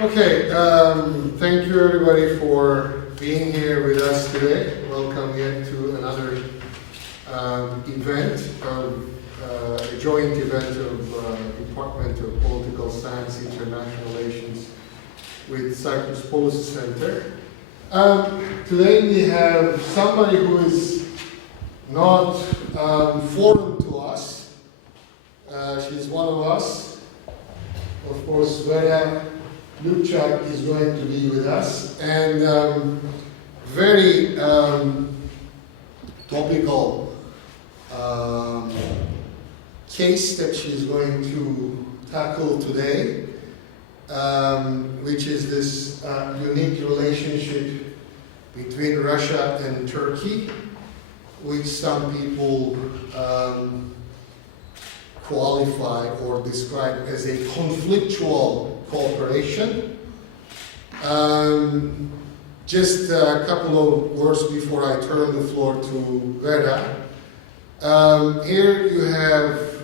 Okay, thank you everybody for being here with us today. Welcome yet to another event, a joint event of Department of Political Science, International Relations with Cyprus Policy Center. Today we have somebody who is not foreign to us. She's one of us. Of course, Vera Liubchak is going to be with us, and very topical case that she's going to tackle today, which is this unique relationship between Russia and Turkey, which some people qualify or describe as a conflictual cooperation. Just a couple of words before I turn the floor to Vera. Here you have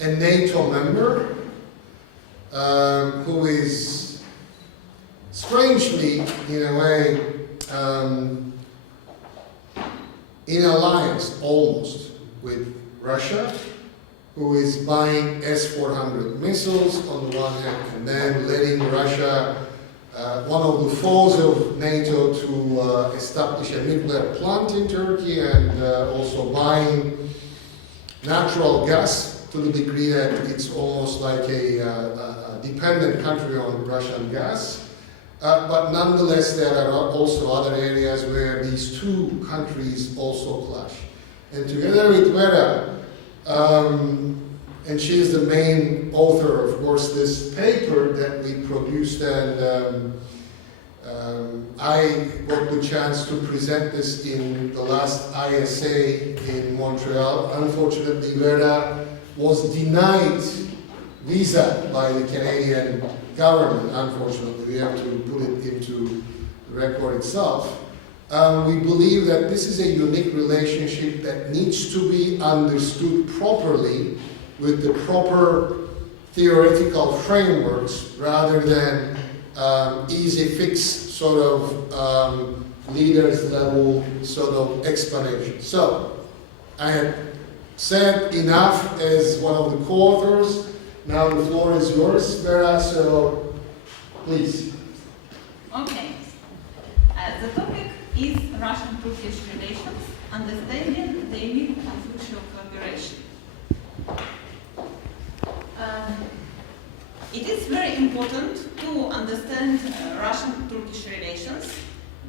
a NATO member who is strangely, in a way, in alliance almost with Russia, who is buying S-400 missiles on the one hand, and then letting Russia, one of the foes of NATO, to establish a nuclear plant in Turkey, and also buying natural gas to the degree that it's almost like a dependent country on Russian gas. But nonetheless, there are also other areas where these two countries also clash. And together with Vera, and she is the main author, of course, this paper that we produced, and I got the chance to present this in the last ISA in Montreal. Unfortunately, Vera was denied visa by the Canadian government. Unfortunately, we have to put it into the record itself. We believe that this is a unique relationship that needs to be understood properly with the proper theoretical frameworks rather than easy fix sort of leaders level sort of explanation. So I have said enough as one of the co-authors. Now the floor is yours, Vera, so please. Okay. The topic is Russian-Turkish relations, understanding the unique conflictual cooperation. It is very important to understand Russian-Turkish relations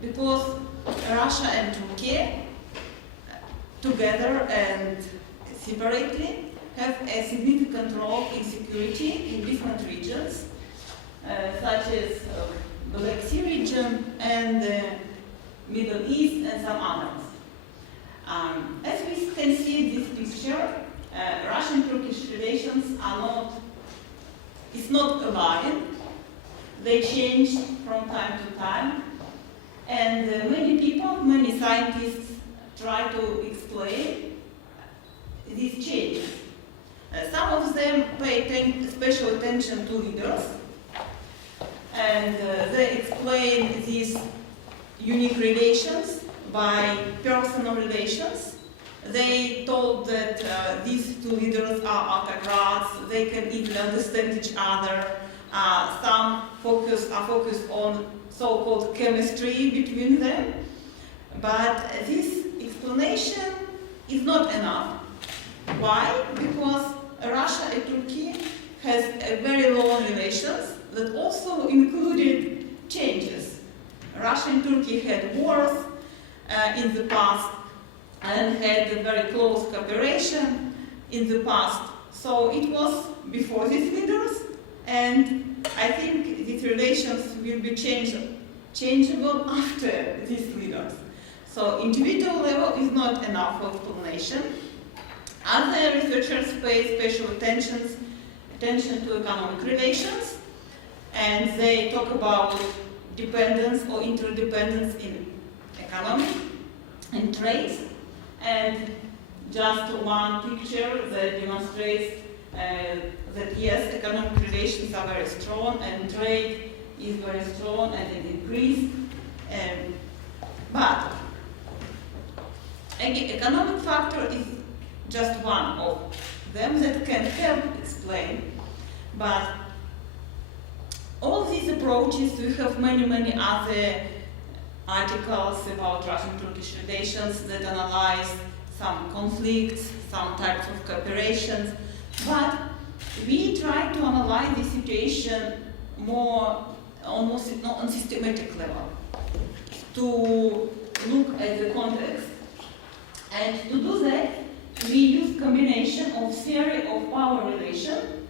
because Russia and Turkey, together and separately, have a significant role in security in different regions, such as the Black Sea region and the Middle East and some others. As we can see in this picture, Russian-Turkish relations it's not aligned. They change from time to time, and many people, many scientists try to explain these changes. Some of them pay special attention to leaders, and they explain these unique relations by personal relations. They told that these two leaders are autocrats, they can even understand each other. Some are focused on so-called chemistry between them. But this explanation is not enough. Why? Because Russia and Turkey has a very long relations that also included changes. Russia and Turkey had wars in the past and had a very close cooperation in the past. So it was before these leaders, and I think these relations will be changeable after these leaders. So individual level is not enough for explanation. Other researchers pay special attention to economic relations, and they talk about dependence or interdependence in economy and trade. And just one picture that demonstrates that yes, economic relations are very strong and trade is very strong and it increased. But economic factor is just one of them that can help explain. But all these approaches, we have many other articles about Russian-Turkish relations that analyze some conflicts, some types of cooperations, but we try to analyze the situation more almost on systematic level, to look at the context. And to do that, we use combination of theory of power relation,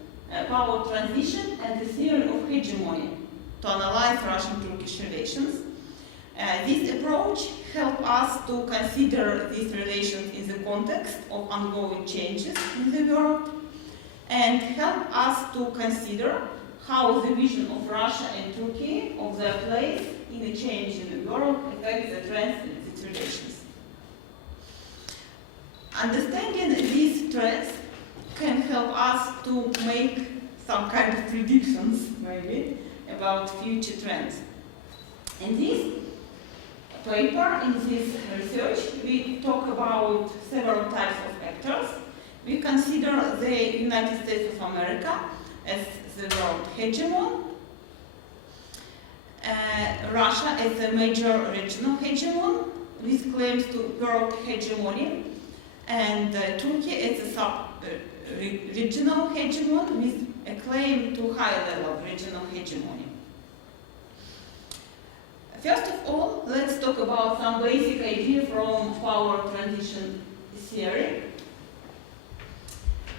power transition, and the theory of hegemony to analyze Russian-Turkish relations. This approach helps us to consider these relations in the context of ongoing changes in the world, and help us to consider how the vision of Russia and Turkey of their place in a change in the world affects the trends in its relations. Understanding these trends can help us to make some kind of predictions, maybe, about future trends. In this paper, in this research, we talk about several types of actors. We consider the United States of America as the world hegemon, Russia as a major regional hegemon with claims to world hegemony, and Turkey as a sub-regional hegemon with a claim to high-level regional hegemony. First of all, let's talk about some basic idea from power transition theory.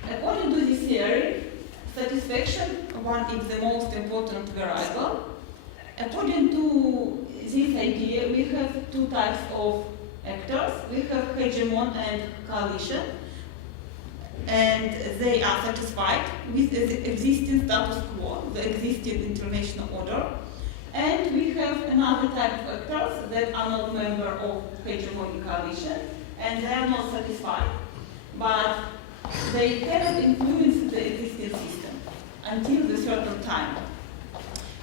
According to this theory, satisfaction, one is the most important variable. According to this idea, we have two types of actors. We have hegemon and coalition, and they are satisfied with the existing status quo, the existing international order. And we have another type of actors that are not members of hegemonic coalition, and they are not satisfied. But they cannot influence the existing system until a certain time.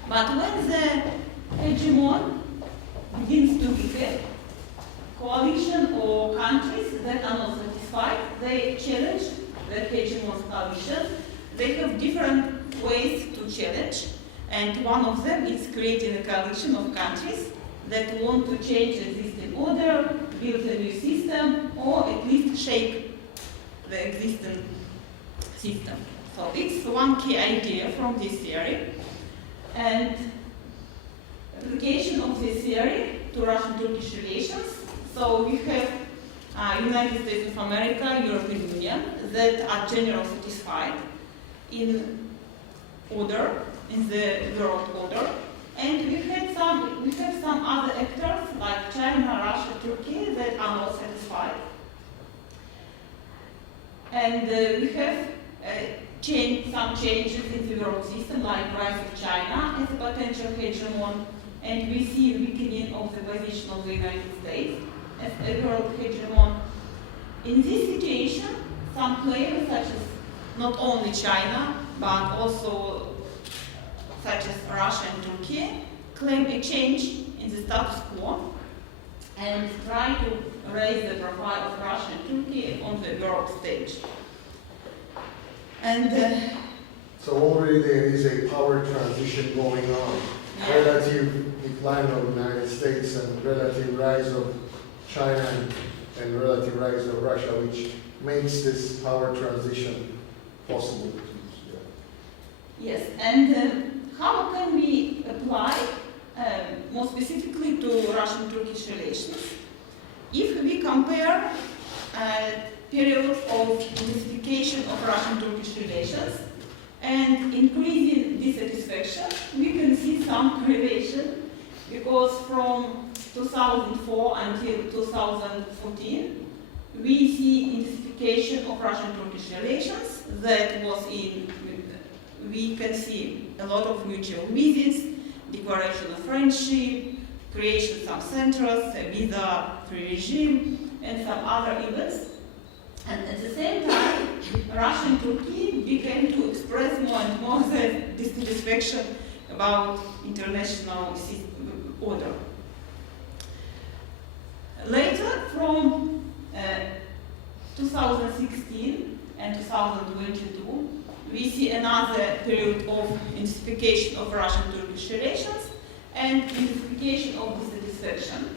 But when the hegemon begins to weaken, coalition or countries that are not satisfied, they challenge the hegemon's coalition. They have different ways to challenge, and one of them is creating a coalition of countries that want to change the existing order, build a new system, or at least shake the existing system. So it's one key idea from this theory. And application of this theory to Russian-Turkish relations. So we have United States of America, European Union, that are generally satisfied in order, in the world order. And we have some other actors like China, Russia, Turkey that are not satisfied. And we have some changes in the world system, like rise of China as a potential hegemon, and we see weakening of the position of the United States as a world hegemon. In this situation, some players such as not only China, but also such as Russia and Turkey, claim a change in the status quo and try to raise the profile of Russia and Turkey on the world stage. And so already there is a power transition going on. Yeah. Relative decline of the United States and relative rise of China and relative rise of Russia, which makes this power transition possible. yes, and how can we apply more specifically to Russian-Turkish relations? If we compare periods of intensification of Russian-Turkish relations and increasing dissatisfaction, we can see some correlation, because from 2004 until 2014, we see intensification of Russian-Turkish relations that was we can see a lot of mutual visits, declaration of friendship, creation of some centers, a visa-free regime, and some other events. And at the same time, Russia and Turkey began to express more and more their dissatisfaction about international order. Later, from 2016 and 2022, we see another period of intensification of Russian-Turkish relations and intensification of dissatisfaction.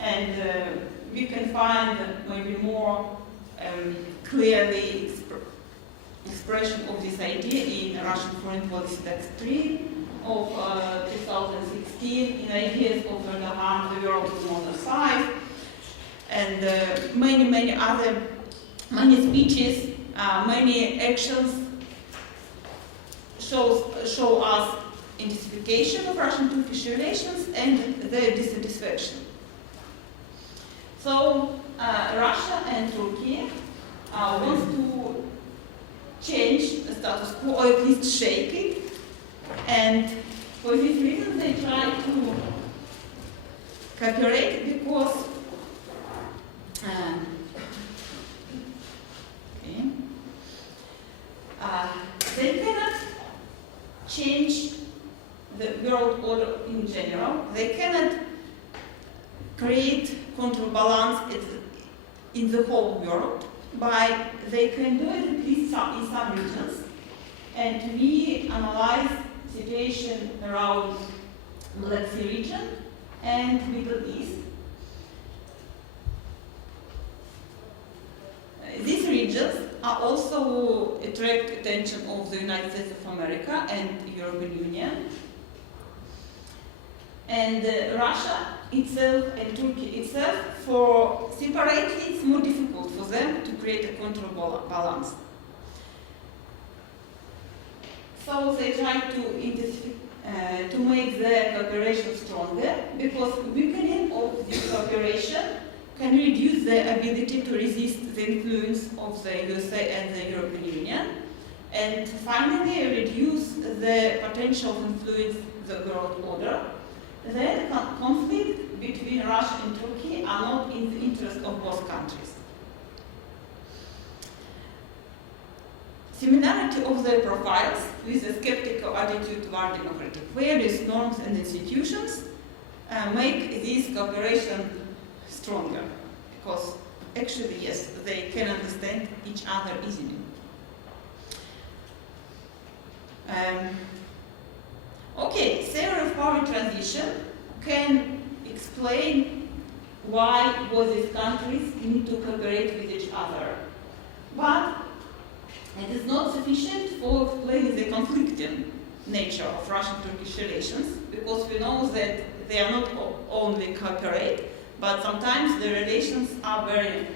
And we can find maybe more clearly expression of this idea in Russian foreign policy doctrine of 2016, in ideas of Erdogan, the world is on the side, and many other, many speeches, many actions show us intensification of Russian-Turkish relations and their dissatisfaction. So Russia and Turkey want to change the status quo, or at least shake it, and for this reason they try to cooperate because they cannot change the world order in general. They cannot create counterbalance in the whole world, but they can do it at least in some regions. And we analyze situation around Black Sea region and Middle East. These regions are also attract attention of the United States of America and European Union. And Russia itself and Turkey itself, for separately, it's more difficult for them to create a counterbalance. So they try to make their cooperation stronger, because weakening of this cooperation can reduce their ability to resist the influence of the USA and the European Union, and finally reduce the potential of influence the world order. Then conflict between Russia and Turkey are not in the interest of both countries. Similarity of their profiles with a skeptical attitude toward democratic values, norms and institutions make this cooperation stronger, because actually, yes, they can understand each other easily. Okay, theory of power transition can explain why both these countries need to cooperate with each other. But it is not sufficient for explaining the conflicting nature of Russian-Turkish relations, because we know that they are not only cooperate, but sometimes the relations are very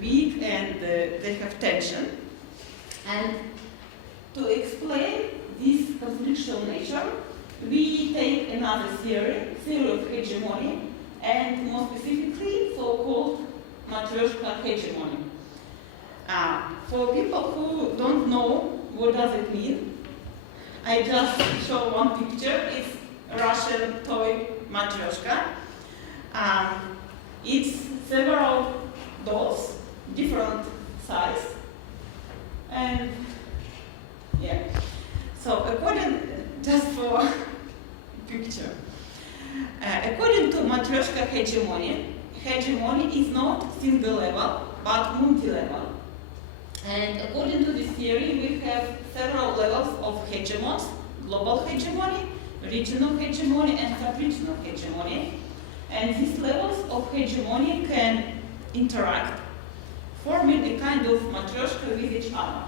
weak and they have tension. And to explain this conflictual nature, we take another theory of hegemony, and more specifically so-called Matryoshka hegemony. For people who don't know what does it mean, I just show one picture. It's a Russian toy Matryoshka. It's several dolls, different size, and yeah. So just for picture, according to Matryoshka hegemony, is not single level but multi-level. And according to this theory, we have several levels of hegemons: global hegemony, regional hegemony, and sub-regional hegemony. And these levels of hegemony can interact, forming a kind of matryoshka with each other.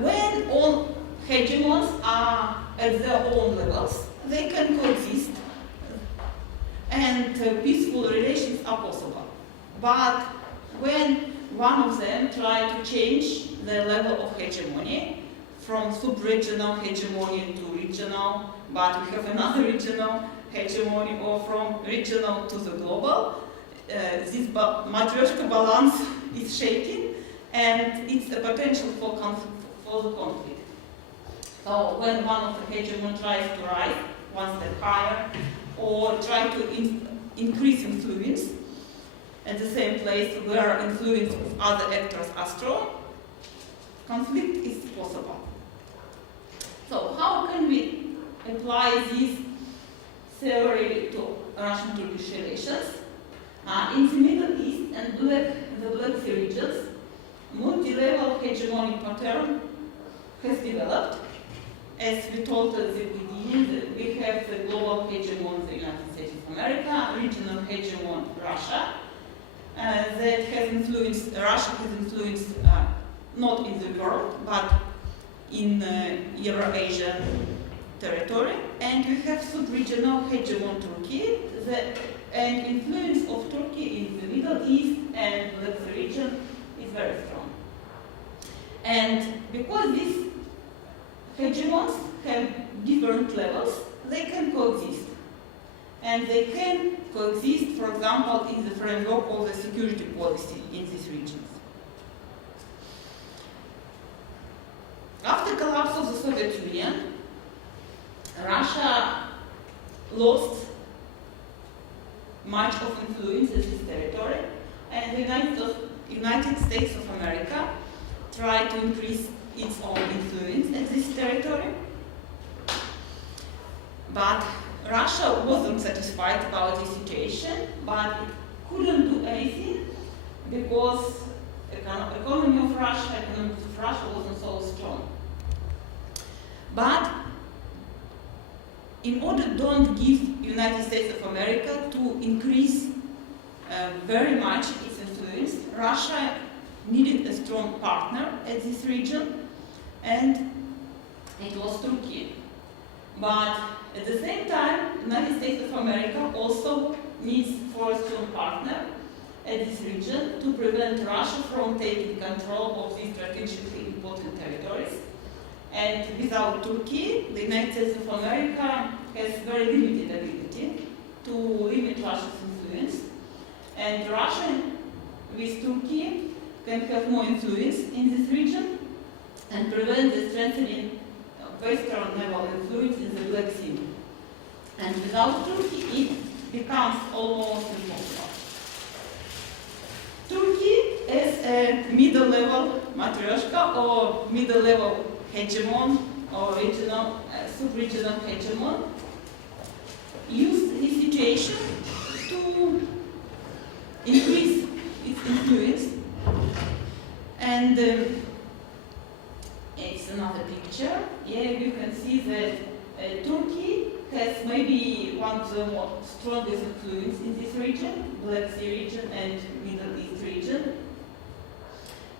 When all hegemons are at their own levels, they can coexist, and peaceful relations are possible. But when one of them tries to change the level of hegemony from sub-regional hegemony to regional, but we have another regional hegemony, or from regional to the global, this matryoshka balance is shaking, and it's a potential for the conflict. So when one of the hegemons tries to rise one step higher, or try to increase influence at the same place where influence of other actors are strong, conflict is possible. So how can we apply this theory to Russian-Turkish relations? In the Middle East and the Black Sea regions, multi-level hegemonic pattern has developed. As we told at the beginning, we have the global hegemon, the United States of America, regional hegemon, Russia, that has influenced, Russia has influenced not in the world, but in Euro-Asian territory. And we have sub-regional hegemon Turkey, and influence of Turkey in the Middle East and Black Sea region is very strong. And because these hegemons have different levels, they can coexist. And they can coexist, for example, in the framework of the security policy in these regions. After collapse of the Soviet Union, Russia lost much of influence in this territory, and the United States of America tried to increase its own influence in this territory. But Russia wasn't satisfied about this situation, but it couldn't do anything because economy of Russia wasn't so strong. But in order don't give United States of America to increase very much its influence, Russia needed a strong partner at this region, and it was Turkey. But at the same time, United States of America also needs for a strong partner at this region to prevent Russia from taking control of these strategically important territories. And without Turkey, the United States of America has very limited ability to limit Russia's influence. And Russia, with Turkey, can have more influence in this region and prevent the strengthening of Western naval influence in the Black Sea. And without Turkey, it becomes almost impossible. Turkey as a middle-level matryoshka or middle-level hegemon or regional, sub-regional hegemon used this situation to increase its influence. And it's another picture. Here you can see that Turkey has maybe one of the strongest influence in this region, Black Sea region and Middle East region.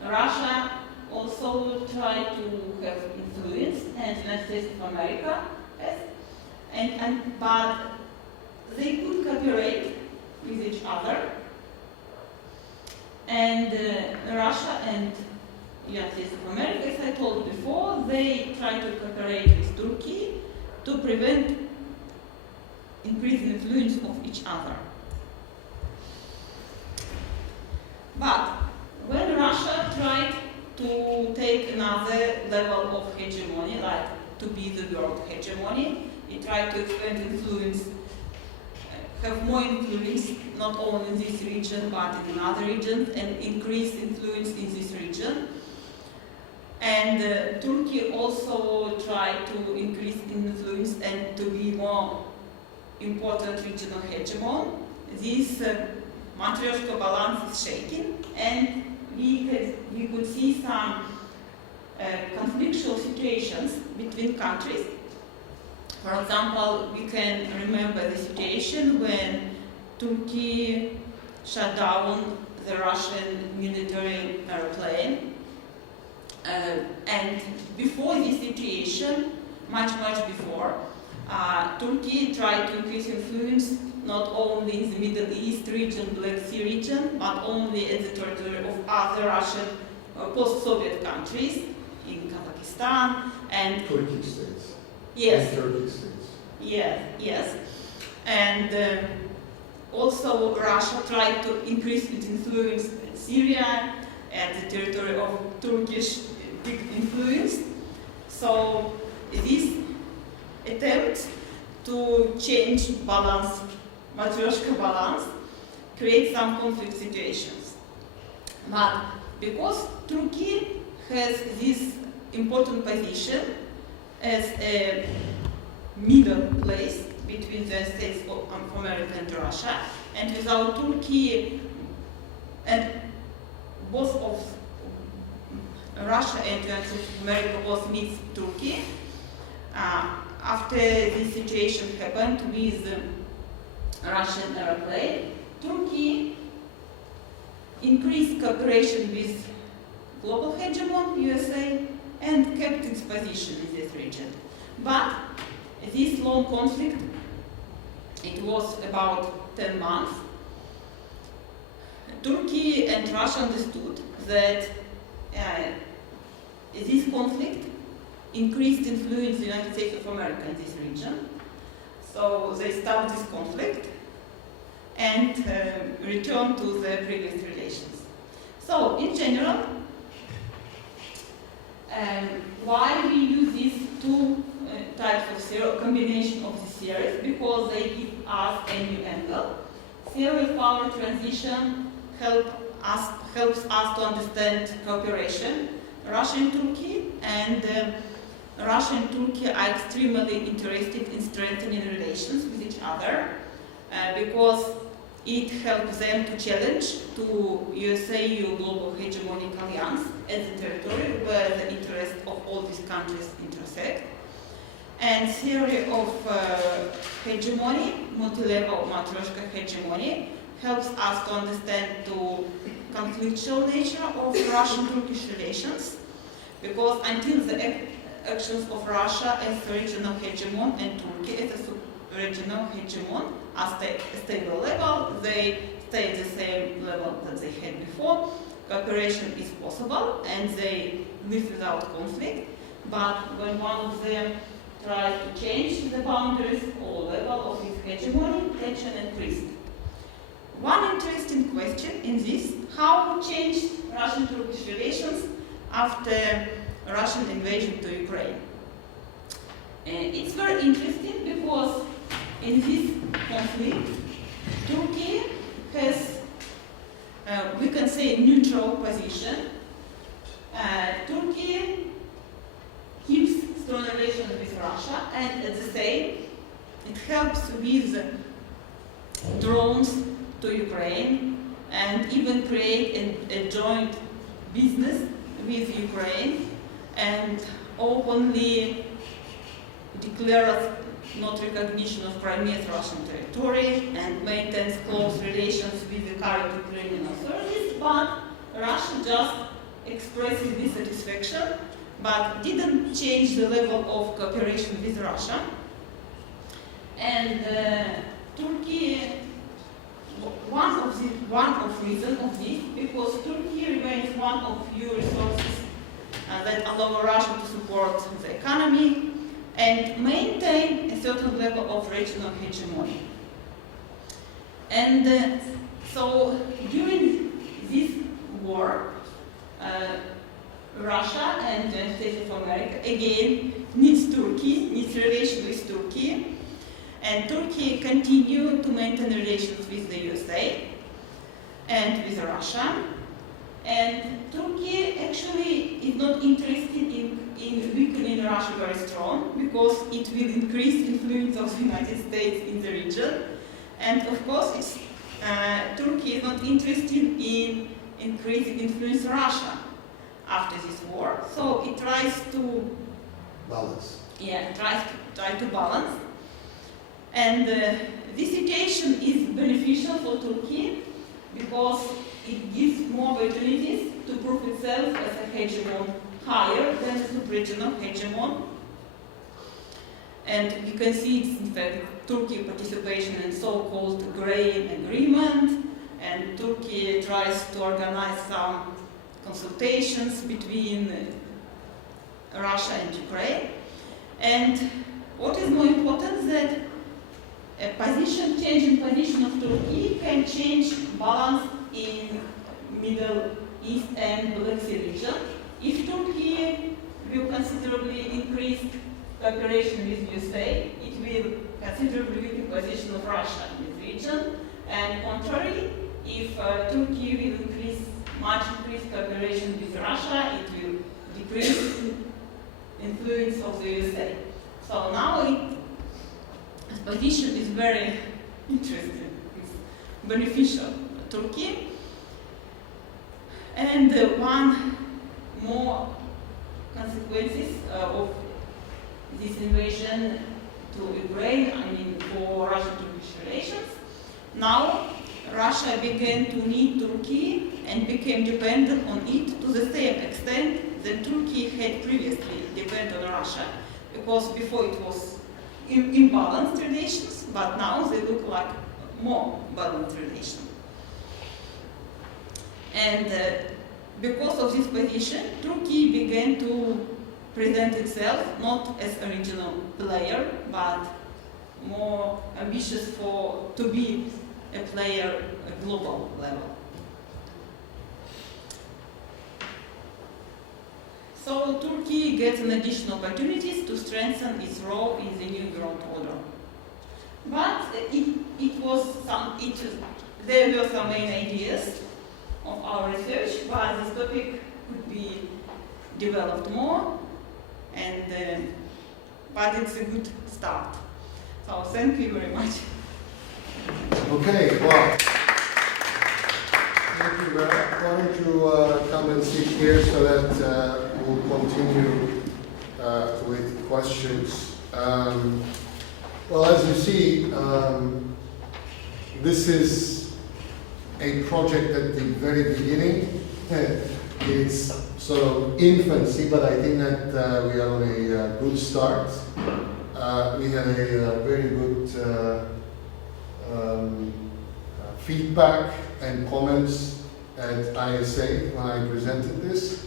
Russia also tried to have influence, and the United States of America has, but they could cooperate with each other. And Russia and United States of America, as I told before, they try to cooperate with Turkey to prevent increasing influence of each other. But when Russia tried to take another level of hegemony, like to be the world hegemony, it tried to expand influence, have more influence not only in this region but in other regions, and increase influence in this region. And Turkey also tried to increase influence and to be more important regional hegemon. This matryoshka balance is shaking, and we could see some conflictual situations between countries. For example, we can remember the situation when Turkey shut down the Russian military airplane. And before this situation, much before, Turkey tried to increase influence not only in the Middle East region, Black Sea region, but only at the territory of other Russian post-Soviet countries, in Kazakhstan and Turkic states. yes, And Turkic states. yes. And also Russia tried to increase its influence in Syria and the territory of Turkish big influence. So this attempt to change balance, matryoshka balance, create some conflict situations. But because Turkey has this important position as a middle place between the States of America and Russia, and without Turkey, and both of Russia and the United States of America both needs Turkey. After this situation happened with Russian airplane, Turkey increased cooperation with global hegemon, USA, and kept its position in this region. But this long conflict, it was about 10 months. Turkey and Russia understood that this conflict increased influence in the United States of America in this region. So they stopped this conflict and returned to the previous relations. So in general, why we use these two types of theory, combination of the theories? Because they give us a new angle. Theory of power transition helps us to understand cooperation. Russia and Turkey, and Russia and Turkey are extremely interested in strengthening relations with each other because it helps them to challenge to USA-EU global hegemonic alliance as a territory where the interests of all these countries intersect. And theory of hegemony, multi-level matryoshka hegemony, helps us to understand the conflictual nature of Russian-Turkish relations, because until the actions of Russia as a regional hegemon and Turkey as a regional hegemon are stable level, they stay at the same level that they had before. Cooperation is possible and they live without conflict, but when one of them tries to change the boundaries or level of its hegemony, tension increased. One interesting question in this, how changed Russian-Turkish relations after Russian invasion to Ukraine? It's very interesting because in this conflict, Turkey has, we can say, neutral position. Turkey keeps strong relations with Russia, and at the same, it helps with drones to Ukraine, and even create a joint business with Ukraine, and openly declares not recognition of Crimea as Russian territory, and maintains close relations with the current Ukrainian authorities. But Russia just expresses dissatisfaction, but didn't change the level of cooperation with Russia. And Turkey, one of reasons of this, because Turkey remains one of few resources that allow Russia to support the economy and maintain a certain level of regional hegemony. And so during this war, Russia and the United States of America again needs Turkey, needs relation with Turkey, and Turkey continued to maintain relations with the USA and with Russia. And Turkey actually is not interested in weakening Russia very strong, because it will increase influence of the United States in the region. And of course, Turkey is not interested in increasing influence of Russia after this war. So it tries to balance. Yeah, try to balance. And this situation is beneficial for Turkey because it gives more opportunities to prove itself as a hegemon higher than the sub-regional hegemon. And you can see it's in fact Turkey participation in so-called Grey Agreement, and Turkey tries to organize some consultations between Russia and Ukraine. And what is more important is that a changing position of Turkey can change balance in Middle East and Black Sea region. If Turkey will considerably increase cooperation with USA, it will considerably weaken position of Russia in this region. And contrary, if Turkey will increase cooperation with Russia, it will decrease influence of the USA. So now its position is very interesting. It's beneficial to Turkey. And one more consequences of this invasion to Ukraine, I mean for Russian-Turkish relations. Now Russia began to need Turkey and became dependent on it to the same extent that Turkey had previously depended on Russia, because before it was imbalanced relations, but now they look like more balanced relations. And because of this position, Turkey began to present itself not as a regional player, but more ambitious to be a player at global level. So Turkey gets an additional opportunities to strengthen its role in the new world order. But there were some main ideas of our research, but this topic could be developed more, and but it's a good start. So thank you very much. Okay, well, thank you, Vera. Why don't you come and sit here so that we'll continue with questions. Well, as you see, this is a project at the very beginning. It's sort of infancy, but I think that we are on a good start. We had a very good feedback and comments at ISA when I presented this,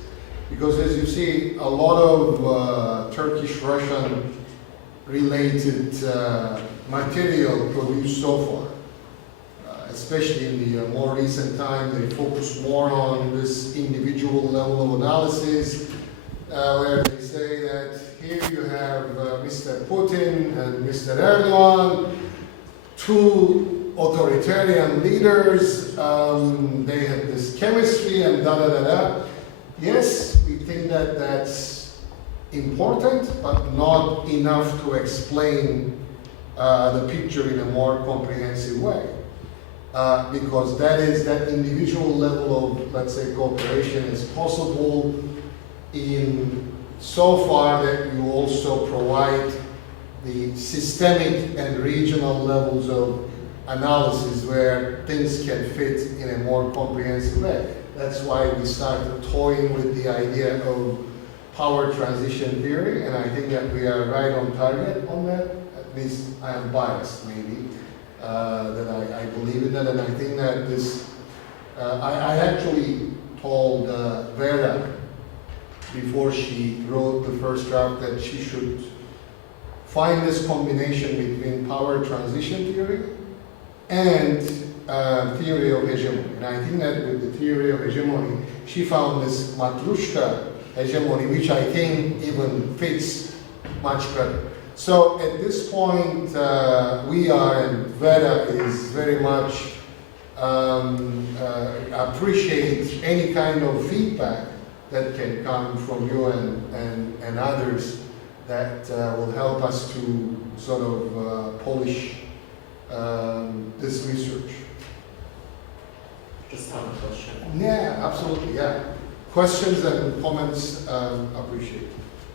because as you see, a lot of Turkish-Russian related material produced so far. Especially in the more recent time, they focus more on this individual level of analysis, where they say that here you have Mr. Putin and Mr. Erdogan, two authoritarian leaders, they have this chemistry and da-da-da-da. Yes, we think that that's important, but not enough to explain the picture in a more comprehensive way. Because that individual level of, let's say, cooperation is possible in so far that you also provide the systemic and regional levels of analysis where things can fit in a more comprehensive way. That's why we started toying with the idea of power transition theory, and I think that we are right on target on that. At least I am biased, maybe. That I believe in that, and I think that this, I actually told Vera before she wrote the first draft that she should find this combination between power transition theory and theory of hegemony. And I think that with the theory of hegemony, she found this Matrushka hegemony, which I think even fits much better. So at this point, we are, and Vera is very much appreciate any kind of feedback that can come from you and others that will help us to sort of polish this research. Just have a question. Yeah, absolutely, yeah. Questions and comments, appreciate.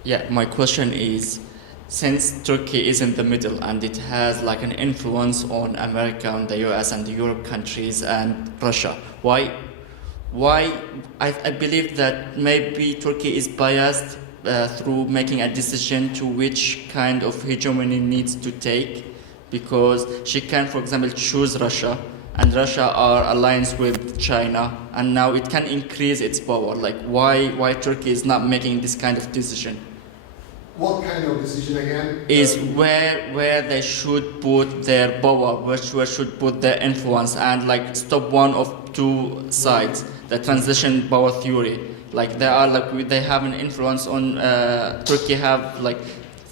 Yeah, my question is, since Turkey is in the middle and it has like an influence on America and the US and the Europe countries and Russia, why I believe that maybe Turkey is biased through making a decision to which kind of hegemony needs to take, because she can, for example, choose Russia, and Russia are alliance with China, and now it can increase its power. Like why Turkey is not making this kind of decision? What kind of decision again? Is where they should put their power, where should put their influence, and like stop one of two sides, the transition power theory. Like they have an influence on Turkey,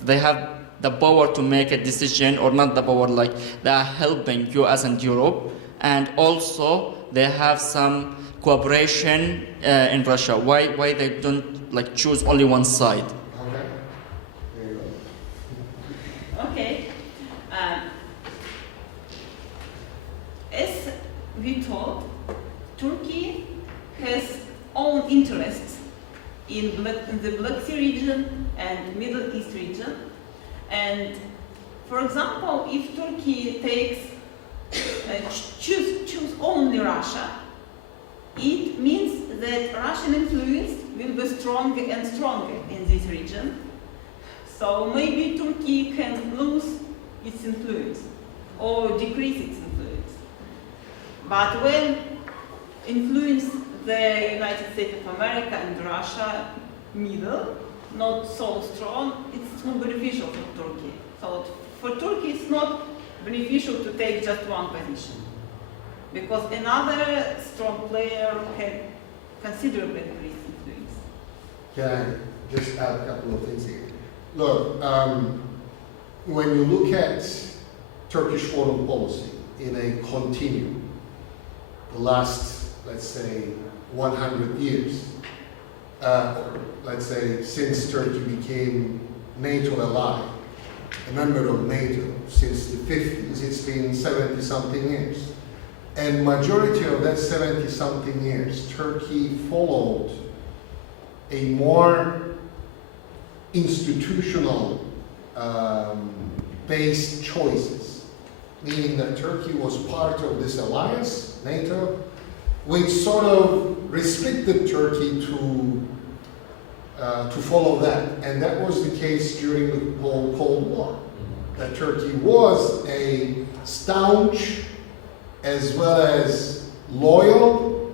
they have the power to make a decision, or not the power, like they are helping US and Europe, and also they have some cooperation in Russia. Why they don't like choose only one side? Okay. told, Turkey has own interests in the Black Sea region and Middle East region. And for example, if Turkey takes choose only Russia, it means that Russian influence will be stronger and stronger in this region. So maybe Turkey can lose its influence or decrease its influence. But when influence the United States of America and Russia middle, not so strong, it's more beneficial for Turkey. So for Turkey it's not beneficial to take just one position, because another strong player can considerably increase influence. Can I just add a couple of things here? Look, when you look at Turkish foreign policy in a continuum, the last, let's say, 100 years, or let's say since Turkey became NATO ally, a member of NATO since the 50s, it's been 70-something years. And majority of that 70-something years, Turkey followed a more institutional based choices, meaning that Turkey was part of this alliance, NATO, which sort of restricted Turkey to follow that. And that was the case during the whole Cold War. That Turkey was a staunch, as well as loyal,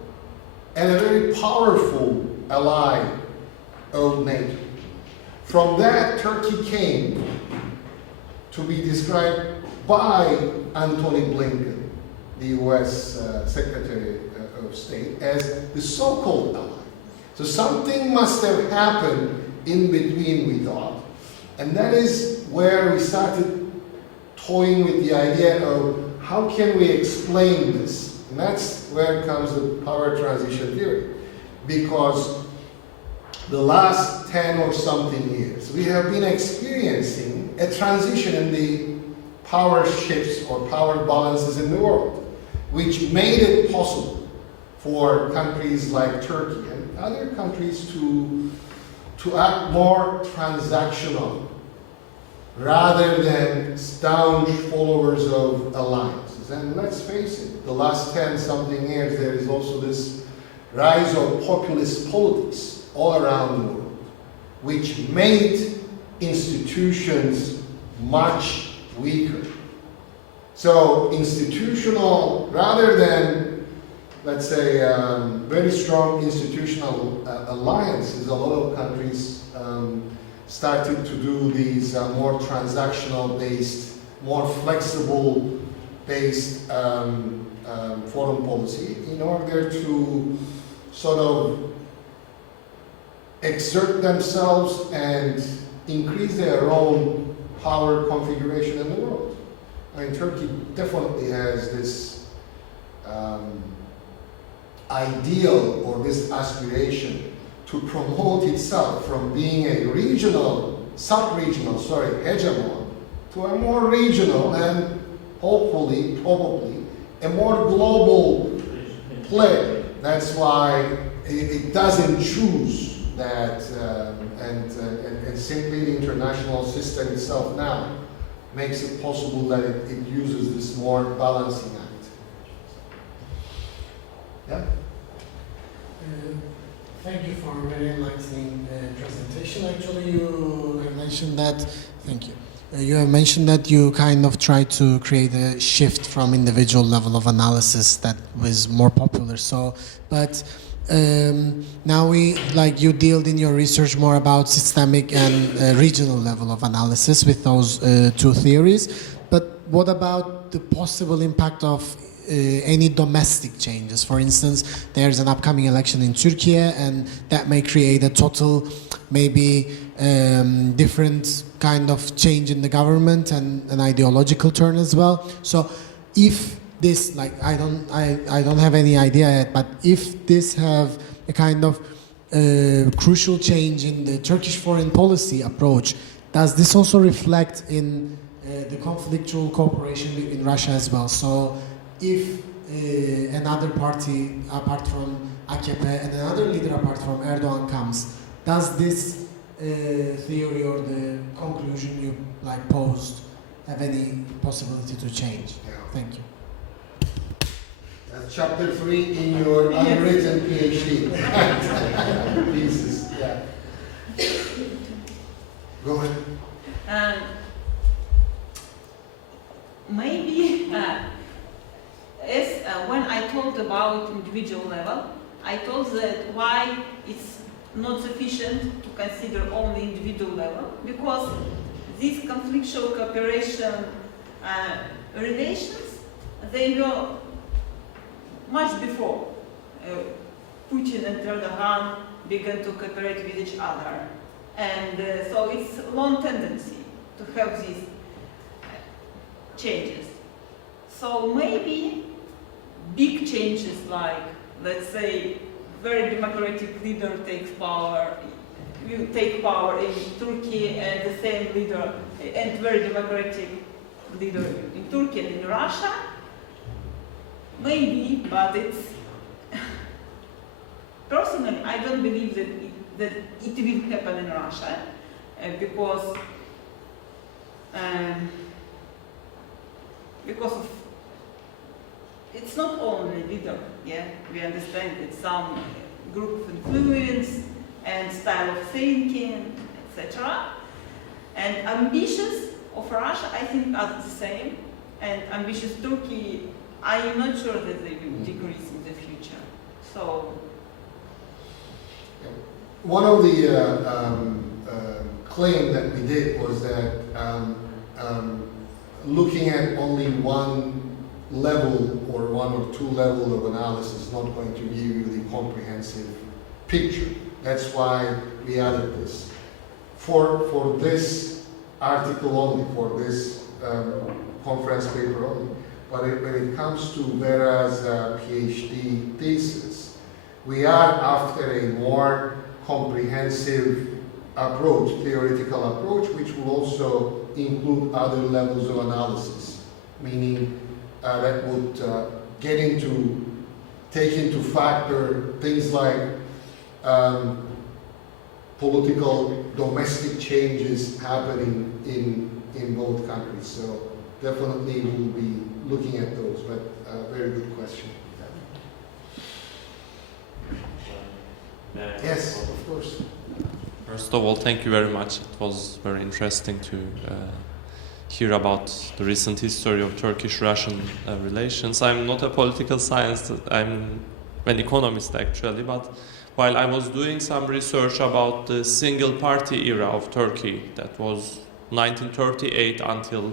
and a very powerful ally of NATO. From that, Turkey came to be described by Antony Blinken, the US Secretary of State, as the so-called ally. So something must have happened in between, we thought, and that is where we started toying with the idea of how can we explain this? And that's where comes the power transition theory. Because the last 10 or something years, we have been experiencing a transition in the power shifts or power balances in the world, which made it possible for countries like Turkey and other countries to act more transactional rather than staunch followers of alliances. And let's face it, the last 10-something years, there is also this rise of populist politics all around the world, which made institutions much weaker. So institutional, rather than, let's say, very strong institutional alliances, a lot of countries started to do these more transactional-based, more flexible-based foreign policy in order to sort of exert themselves and increase their own power configuration in the world. I mean, Turkey definitely has this ideal or this aspiration to promote itself from being a regional, sub-regional, hegemon, to a more regional and hopefully, probably, a more global player. That's why it doesn't choose that, and simply the international system itself now makes it possible that it uses this more balancing act. Yeah? Thank you for a very enlightening presentation. Actually, you have mentioned that, thank you. You have mentioned that you kind of try to create a shift from individual level of analysis that was more popular. So, but now you dealt in your research more about systemic and regional level of analysis with those two theories. But what about the possible impact of any domestic changes? For instance, there's an upcoming election in Turkey, and that may create a total, maybe different kind of change in the government and an ideological turn as well. So, if this, I don't have any idea yet, but if this have a kind of crucial change in the Turkish foreign policy approach, does this also reflect in the conflictual cooperation between Russia as well? So if another party apart from AKP and another leader apart from Erdogan comes, does this theory or the conclusion you like posed have any possibility to change? Yeah. Thank you. That's chapter 3 in your unwritten PhD thesis. Yeah. Go ahead. Maybe when I talked about individual level, I told that why it's not sufficient to consider only individual level, because these conflictual cooperation relations, they were much before Putin and Erdogan began to cooperate with each other. And so it's a long tendency to have these changes. So maybe big changes like, let's say, very democratic leader takes power, will take power in Turkey, and the same leader, and very democratic leader in Turkey and in Russia, maybe, but it's, personally, I don't believe that it will happen in Russia, because of, it's not only leader, yeah, we understand it's some group of influence and style of thinking, etc. And ambitions of Russia, I think, are the same, and ambitious Turkey, I am not sure that they will decrease in the future. So, one of the claim that we did was that looking at only one level or one or two level of analysis is not going to give you the comprehensive picture. That's why we added this. For this article only, for this conference paper only, but when it comes to Vera's PhD thesis, we are after a more comprehensive approach, theoretical approach, which will also include other levels of analysis, meaning that would take into factor things like political domestic changes happening in both countries. So definitely we'll be looking at those, but very good question. Yes, of course. First of all, thank you very much. It was very interesting to hear about the recent history of Turkish-Russian relations. I'm not a political scientist, I'm an economist actually, but while I was doing some research about the single-party era of Turkey, that was 1938 until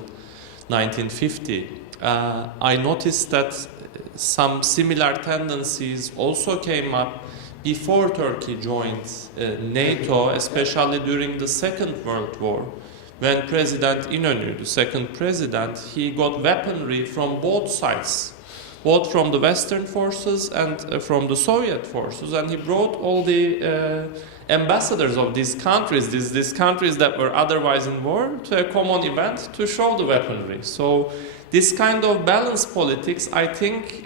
1950, I noticed that some similar tendencies also came up before Turkey joined NATO, especially during the Second World War, when President İnönü, the second president, he got weaponry from both sides, both from the Western forces and from the Soviet forces, and he brought all the ambassadors of these countries, these countries that were otherwise in war, to a common event to show the weaponry. So this kind of balanced politics, I think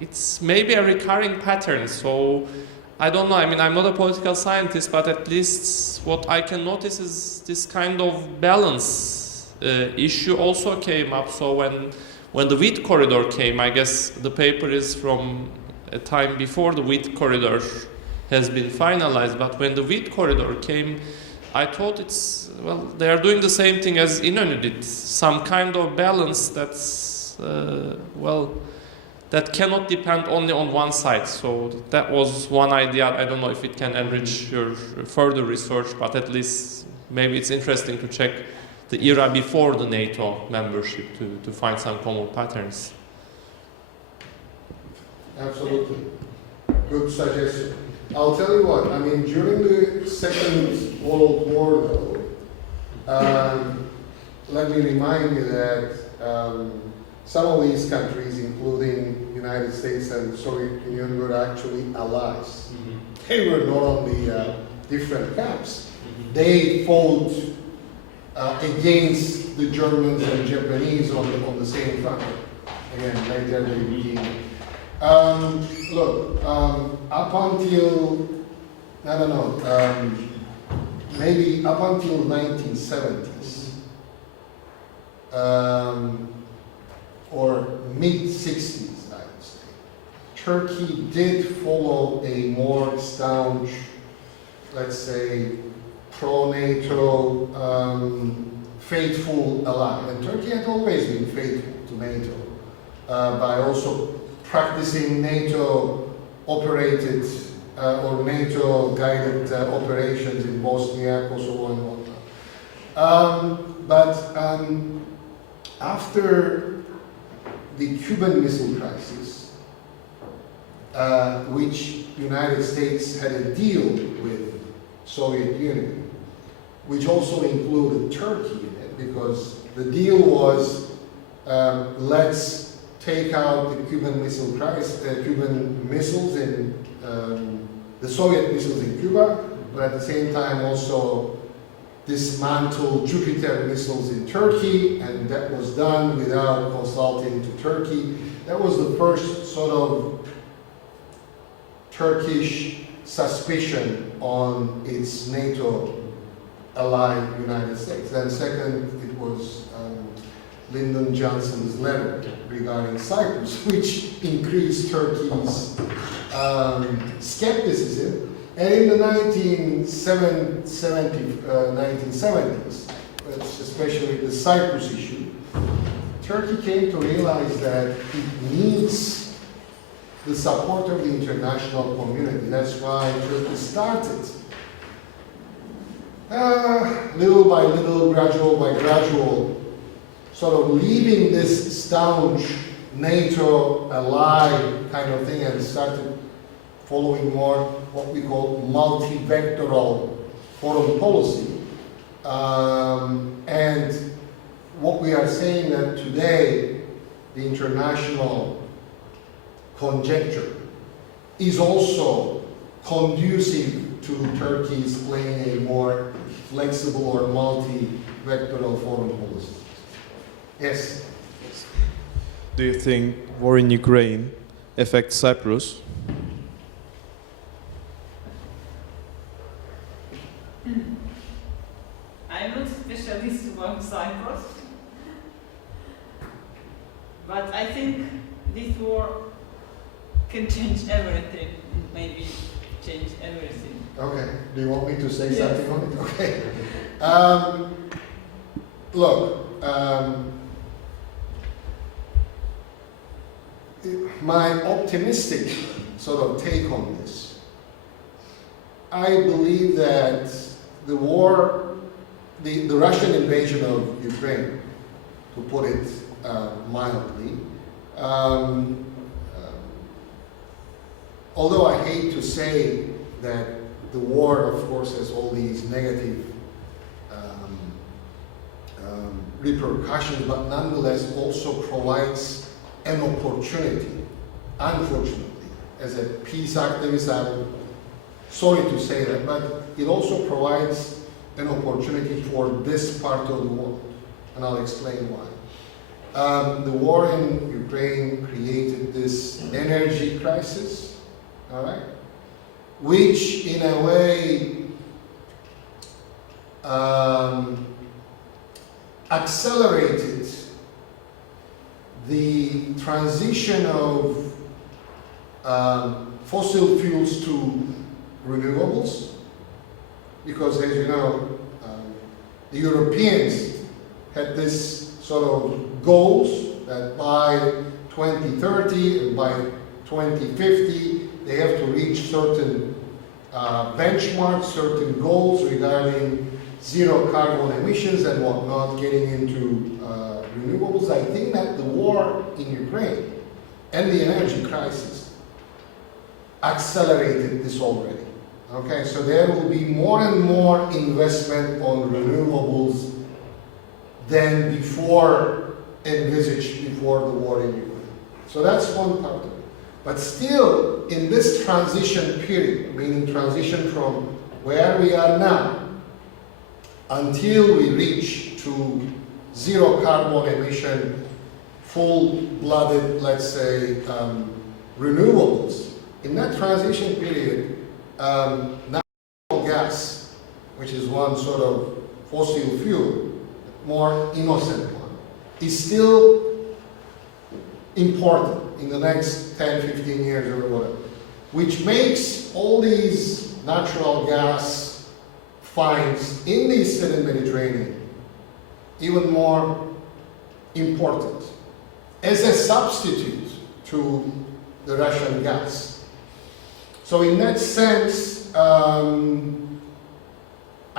it's maybe a recurring pattern. So I don't know, I mean, I'm not a political scientist, but at least what I can notice is this kind of balance issue also came up. So when the wheat corridor came, I guess the paper is from a time before the wheat corridor has been finalized, but when the wheat corridor came, I thought it's, well, they are doing the same thing as İnönü did, some kind of balance that's, that cannot depend only on one side. So that was one idea. I don't know if it can enrich your further research, but at least maybe it's interesting to check the era before the NATO membership to find some common patterns. Absolutely. Good suggestion. I'll tell you what, I mean, during the Second World War, though, let me remind you that some of these countries, including the United States and Soviet Union, were actually allies. Mm-hmm. They were not on the different camps. Mm-hmm. They fought against the Germans and Japanese on the same front. again, later they begin. Look, up until, I don't know, maybe up until 1970s, or mid-60s, I would say, Turkey did follow a more staunch, let's say, pro-NATO, faithful ally. And Turkey had always been faithful to NATO by also practicing NATO-operated or NATO-guided operations in Bosnia, Kosovo, and whatnot. After the Cuban Missile Crisis, which United States had a deal with Soviet Union, which also included Turkey in it, because the deal was let's take out the Cuban Missile Crisis, Cuban missiles in the Soviet missiles in Cuba, but at the same time also dismantle Jupiter missiles in Turkey, and that was done without consulting to Turkey. That was the first sort of Turkish suspicion on its NATO ally, United States. Then second, it was Lyndon Johnson's letter regarding Cyprus, which increased Turkey's skepticism. And in the 1970s, especially the Cyprus issue, Turkey came to realize that it needs the support of the international community. That's why Turkey started, little by little, gradual by gradual, sort of leaving this staunch NATO ally kind of thing and started following more what we call multi-vectoral foreign policy. And what we are saying that today, the international conjecture is also conducive to Turkey's playing a more flexible or multi-vectoral foreign policy. Yes? Do you think war in Ukraine affects Cyprus? I'm not a specialist about Cyprus, but I think this war can change everything, maybe change everything. Okay. Do you want me to say Yes. something on it? Okay. Look, my optimistic sort of take on this, I believe that the war, the Russian invasion of Ukraine, to put it mildly, although I hate to say that the war, of course, has all these negative repercussions, but nonetheless also provides an opportunity, unfortunately. As a peace activist, I'm sorry to say that, but it also provides an opportunity for this part of the world, and I'll explain why. The war in Ukraine created this energy crisis, all right, which in a way accelerated the transition of fossil fuels to renewables, because as you know, the Europeans had this sort of goals that by 2030 and by 2050 they have to reach certain benchmarks, certain goals regarding zero carbon emissions and whatnot, getting into renewables. I think that the war in Ukraine and the energy crisis accelerated this already. Okay, so there will be more and more investment on renewables than before envisaged before the war in Ukraine. So that's one part of it. But still, in this transition period, meaning transition from where we are now until we reach to zero carbon emission full-blooded, let's say, renewables. In that transition period, natural gas, which is one sort of fossil fuel, more innocent one, is still important in the next 10, 15 years or whatever, which makes all these natural gas finds in the Eastern Mediterranean even more important as a substitute to the Russian gas. So in that sense, I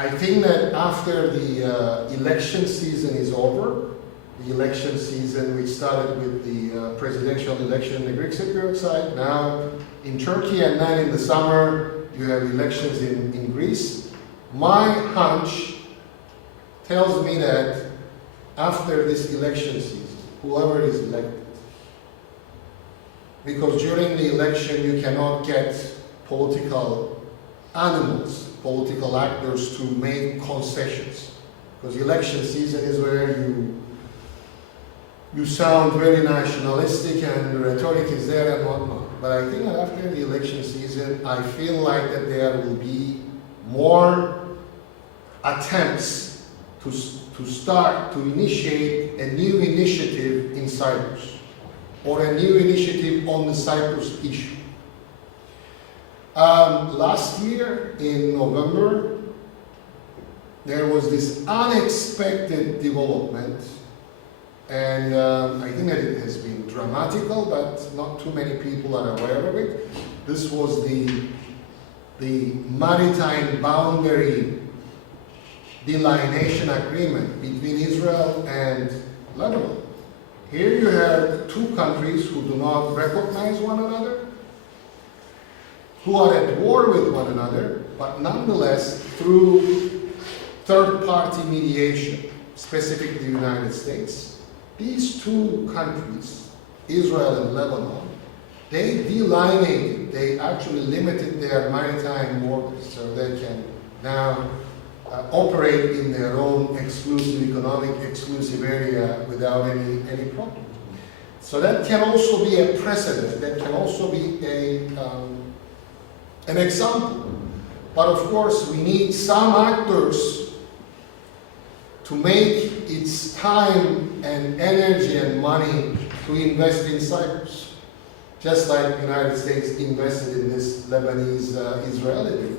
think that after the election season is over, the election season which started with the presidential election in the Greek Cypriot side, now in Turkey, and then in the summer you have elections in Greece. My hunch tells me that after this election season, whoever is elected, because during the election you cannot get political animals, political actors to make concessions, because election season is where you sound very nationalistic and the rhetoric is there and whatnot. But I think that after the election season, I feel like that there will be more attempts to start to initiate a new initiative in Cyprus, or a new initiative on the Cyprus issue. Last year in November, there was this unexpected development, and I think that it has been dramatical, but not too many people are aware of it. This was the maritime boundary delineation agreement between Israel and Lebanon. Here you have two countries who do not recognize one another, who are at war with one another, but nonetheless, through third-party mediation, specifically the United States, these two countries, Israel and Lebanon, they delineated, they actually limited their maritime borders so they can now operate in their own exclusive economic exclusive area without any problem. So that can also be a precedent, that can also be an example. But of course, we need some actors to make its time and energy and money to invest in Cyprus. Just like the United States invested in this Lebanese-Israeli deal.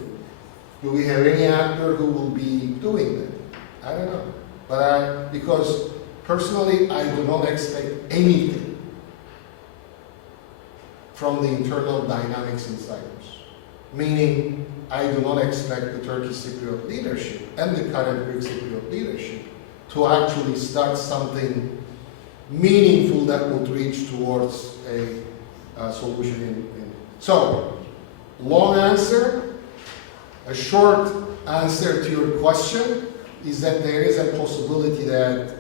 Do we have any actor who will be doing that? I don't know. But because personally, I do not expect anything from the internal dynamics in Cyprus. Meaning, I do not expect the Turkish Cypriot leadership and the current Greek Cypriot leadership to actually start something meaningful that would reach towards a solution So, long answer. A short answer to your question is that there is a possibility that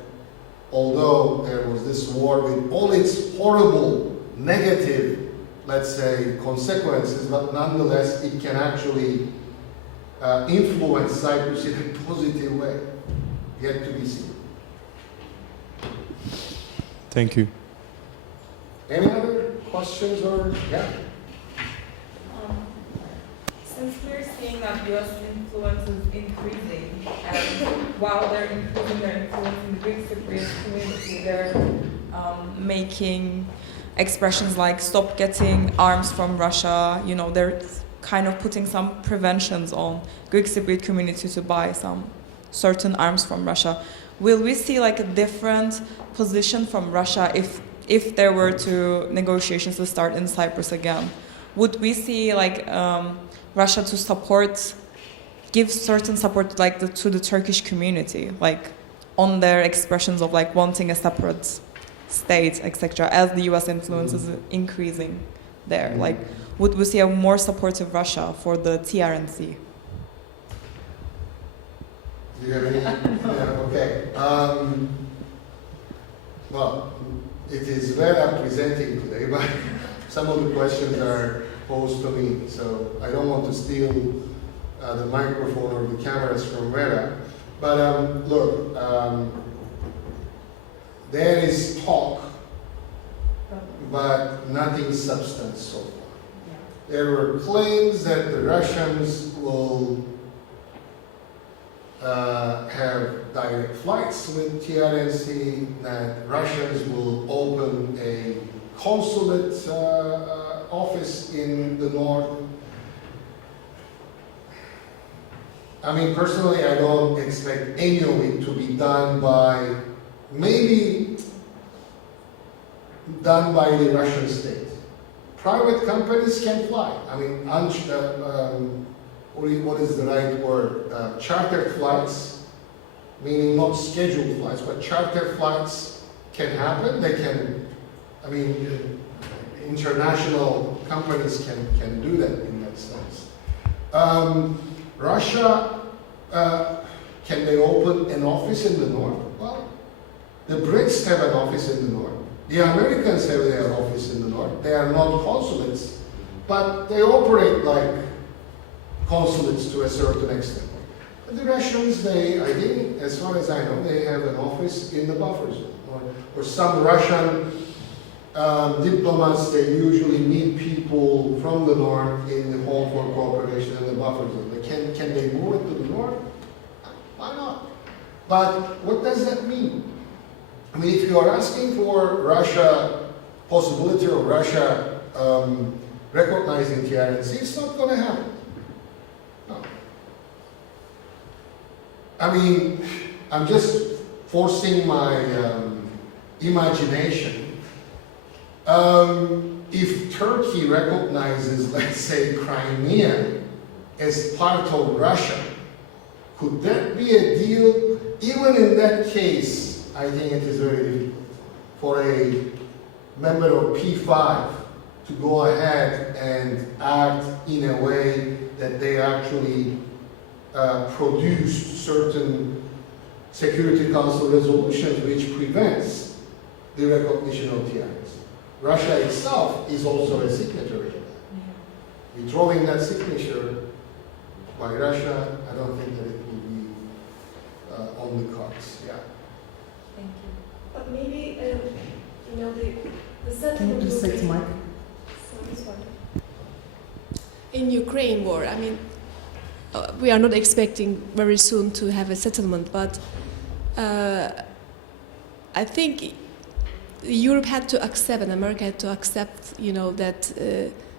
although there was this war with all its horrible, negative, let's say, consequences, but nonetheless it can actually influence Cyprus in a positive way. Yet to be seen. Thank you. Any other questions or, yeah? Since we're seeing that U.S. influence is increasing, and while they're increasing their influence in the Greek Cypriot community, they're making expressions like "stop getting arms from Russia." You know, they're kind of putting some preventions on Greek Cypriot community to buy some certain arms from Russia. Will we see like a different position from Russia if there were to negotiations to start in Cyprus again? Would we see like Russia to give certain support like to the Turkish community, like on their expressions of like wanting a separate state, etc., as the U.S. influence is increasing there? Like, would we see a more supportive Russia for the TRNC? Do you have any? Yeah, okay. Well, it is Vera presenting today, but some of the questions are posed to me, so I don't want to steal the microphone or the cameras from Vera. But look, there is talk but nothing substance so far. There were claims that the Russians will have direct flights with TRNC, that Russians will open a consulate office in the north. I mean, personally, I don't expect any of it to be done by, maybe done by the Russian state. Private companies can fly. I mean, what is the right word? Charter flights, meaning not scheduled flights, but charter flights can happen. They can, I mean, international companies can do that in that sense. Russia, can they open an office in the north? Well, the Brits have an office in the north. The Americans have their office in the north. They are not consulates, but they operate like consulates to a certain extent. But the Russians, I think, as far as I know, they have an office in the buffer zone. Or some Russian diplomats, they usually meet people from the north in the Home for Cooperation in the buffer zone. Can they move it to the north? Why not? But what does that mean? I mean, if you are asking for Russia, possibility of Russia recognizing TRNC, it's not going to happen. No. I mean, I'm just forcing my imagination. If Turkey recognizes, let's say, Crimea as part of Russia, could that be a deal? Even in that case, I think it is very difficult for a member of P5 to go ahead and act in a way that they actually produce certain Security Council resolutions which prevents the recognition of TRNC. Russia itself is also a signatory. Withdrawing that signature by Russia, I don't think that it will be on the cards. Yeah. Thank you. But maybe, you know, the settlement. Can you please say to Mike? Sorry. In Ukraine war, I mean, we are not expecting very soon to have a settlement, but I think Europe had to accept and America had to accept, you know, that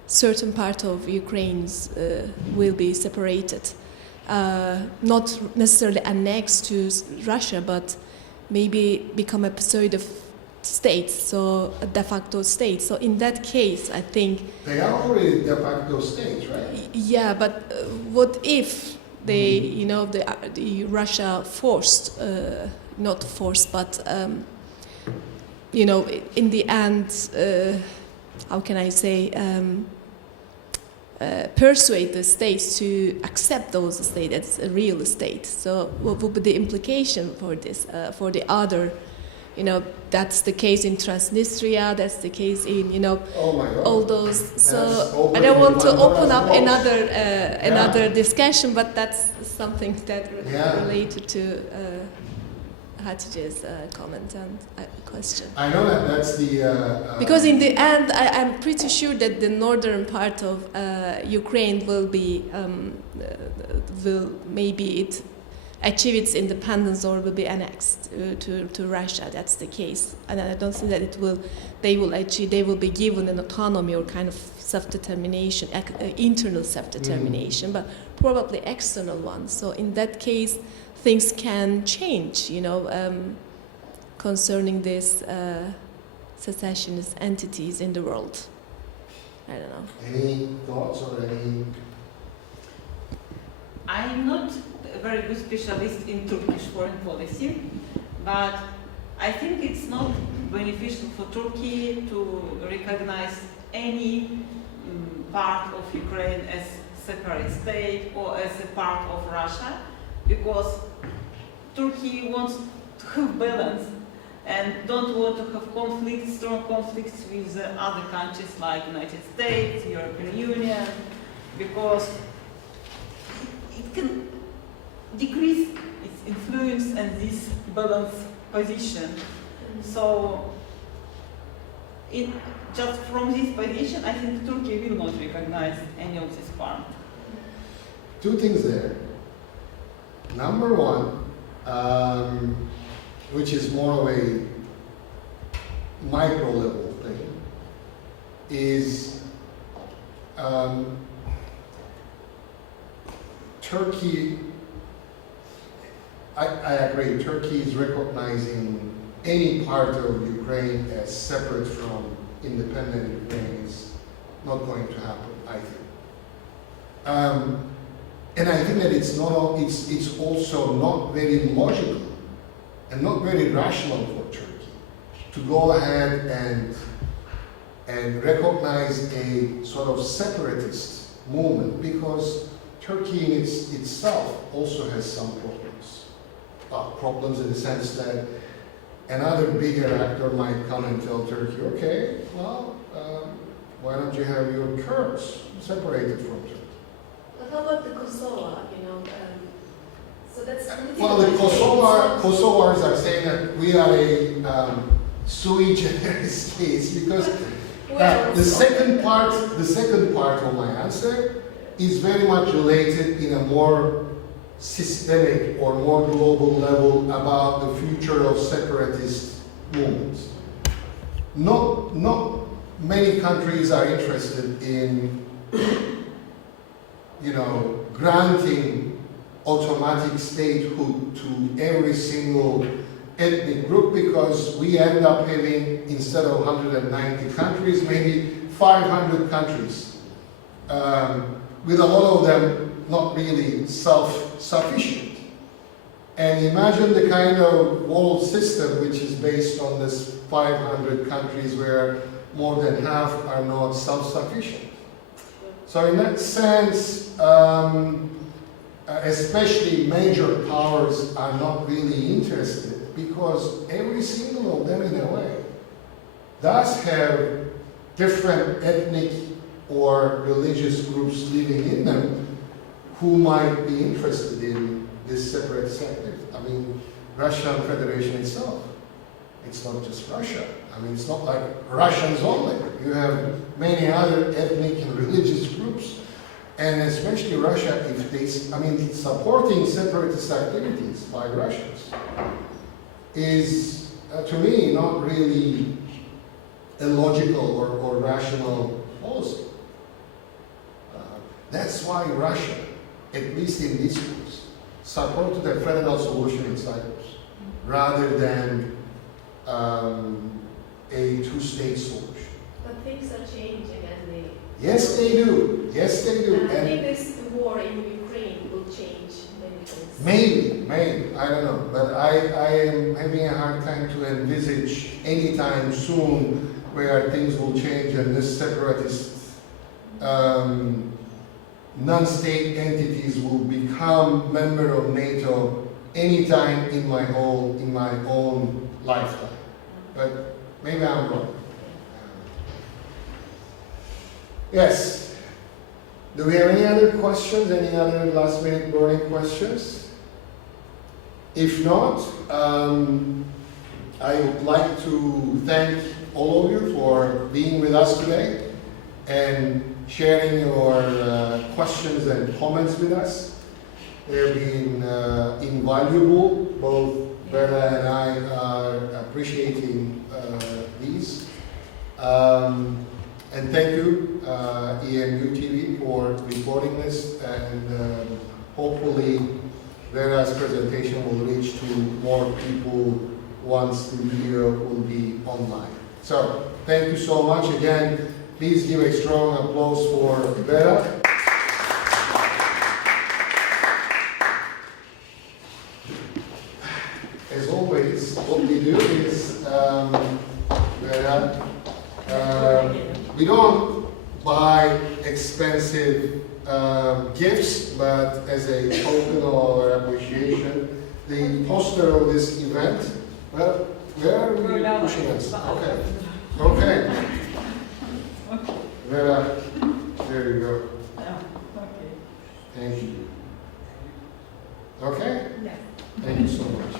certain part of Ukraine's will be separated, not necessarily annexed to Russia, but maybe become a pseudo state, so a de facto state. So in that case, I think they are already de facto states, right? Yeah, but what if they, you know, the Russia forced, not forced, but you know, in the end, how can I say, persuade the states to accept those states as a real state. So what would be the implication for this, for the other, you know, that's the case in Transnistria, that's the case in, you know, all those. So I don't want to open up another discussion, but that's something that related to Hatice's comment and question. I know that's the... because in the end, I'm pretty sure that the northern part of Ukraine will be, maybe it achieve its independence or will be annexed to Russia. That's the case. And I don't think that they will be given an autonomy or kind of self-determination, internal self-determination, but probably external one. So in that case, things can change, you know, concerning these secessionist entities in the world. I don't know. Any thoughts or any? I'm not a very good specialist in Turkish foreign policy, but I think it's not beneficial for Turkey to recognize any part of Ukraine as separate state or as a part of Russia, because Turkey wants to have balance and don't want to have conflicts, strong conflicts with other countries like United States, European Union, because it can decrease its influence and this balanced position. So just from this position, I think Turkey will not recognize any of this part. Two things there. Number one, which is more of a micro level thing, is Turkey, I agree, Turkey is recognizing any part of Ukraine as separate from independent Ukraine is not going to happen, I think. And I think that it's also not very logical and not very rational for Turkey to go ahead and recognize a sort of separatist movement, because Turkey in itself also has some problems. Problems in the sense that another bigger actor might come and tell Turkey, okay, well, why don't you have your Kurds separated from Turkey? But how about the Kosovo, so that's... Well, the Kosovars are saying that we are a sui generis case, because the second part of my answer is very much related in a more systemic or more global level about the future of separatist movements. Not many countries are interested in, granting automatic statehood to every single ethnic group, because we end up having, instead of 190 countries, maybe 500 countries, with a lot of them not really self-sufficient. And imagine the kind of world system which is based on this 500 countries where more than half are not self-sufficient. So in that sense, especially major powers are not really interested, because every single of them, in a way, does have different ethnic or religious groups living in them who might be interested in this separate sector. I mean, Russian Federation itself, it's not just Russia. I mean, it's not like Russians only. You have many other ethnic and religious groups, and especially Russia, supporting separatist activities by Russians is, to me, not really a logical or rational policy. That's why Russia, at least in discourse, supported a federal solution in Cyprus rather than a two-state solution. But things are changing, and Yes, they do. Yes, they do. and I think this war in Ukraine will change many things. Maybe, I don't know. But I am having a hard time to envisage anytime soon where things will change and this separatist non-state entities will become member of NATO anytime in my own lifetime. But maybe I'm wrong. Yes. Do we have any other questions? Any other last-minute burning questions? If not, I would like to thank all of you for being with us today and sharing your questions and comments with us. They've been invaluable. Both Vera and I are appreciating these. And thank you, EMU TV, for recording this, and hopefully Vera's presentation will reach to more people once the video will be online. So, thank you so much again. Please give a strong applause for Vera. As always, what we do is, Vera, we don't buy expensive gifts, but as a token or appreciation, the poster of this event, well, where are we pushing us? Okay. Okay. Vera, there you go. Yeah, okay. Thank you. Okay? Yes. Thank you so much.